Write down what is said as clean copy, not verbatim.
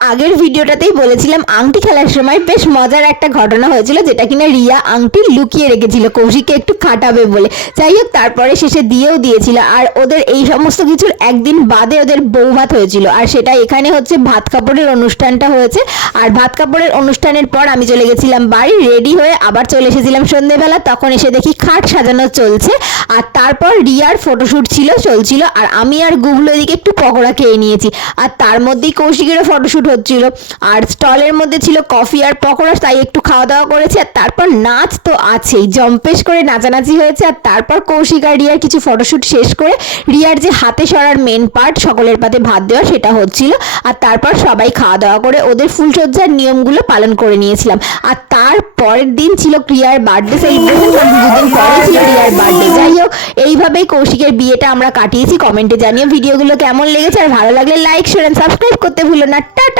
আগের ভিডিওটাতেই বলেছিলাম আংটি খেলার সময় বেশ মজার একটা ঘটনা হয়েছিল, যেটা কিনা রিয়া আংটি লুকিয়ে রেখেছিল কৌশিককে একটু খাটাবে বলে। যাই হোক, তারপরে শেষে দিয়েও দিয়েছিল। আর ওদের এই সমস্ত কিছুর একদিন বাদে ওদের বউ ভাত হয়েছিল, আর সেটা এখানে হচ্ছে ভাত কাপড়ের অনুষ্ঠানটা হয়েছে। আর ভাত কাপড়ের অনুষ্ঠানের পর আমি চলে গেছিলাম বাড়ি, রেডি হয়ে আবার চলে এসেছিলাম সন্ধ্যেবেলা। তখন এসে দেখি খাট সাজানো চলছে, আর তারপর রিয়ার ফটোশ্যুট চলছিল, আর আমি আর গুগলো এদিকে একটু পকোড়া খেয়ে নিয়েছি। আর তার মধ্যেই কৌশিকেরও ফটোশ্যুট হচ্ছিল, আর স্টলের মধ্যে ছিল কফি আর পকোড়া, তাই একটু খাওয়া দাওয়া করেছে। আর তারপর নাচ তো আছেই, জম্পেশ করে নাচানাচি হয়েছে। আর তারপর কৌশিক আর রিয়ার কিছু ফটোশ্যুট শেষ করে রিয়ার যে হাতে সরার মেন পার্ট, সকলের পাতে ভাত দেওয়া, সেটা হচ্ছিল। আর তারপর সবাই খাওয়া দাওয়া করে ওদের ফুলসজ্জার নিয়মগুলো পালন করে নিয়েছিলাম। আর তার পরের দিন ছিল রিয়ার বার্থডে সেলিব্রেশন, দুদিন পরে ছিল রিয়ার বার্থডে। যাই হোক, এইভাবেই কৌশিকের বিয়েটা আমরা কাটিয়েছি। কমেন্টে জানিও ভিডিওগুলো কেমন লেগেছে, আর ভালো লাগলে লাইক শেয়ার এন্ড সাবস্ক্রাইব করতে ভুলো না। টাটা।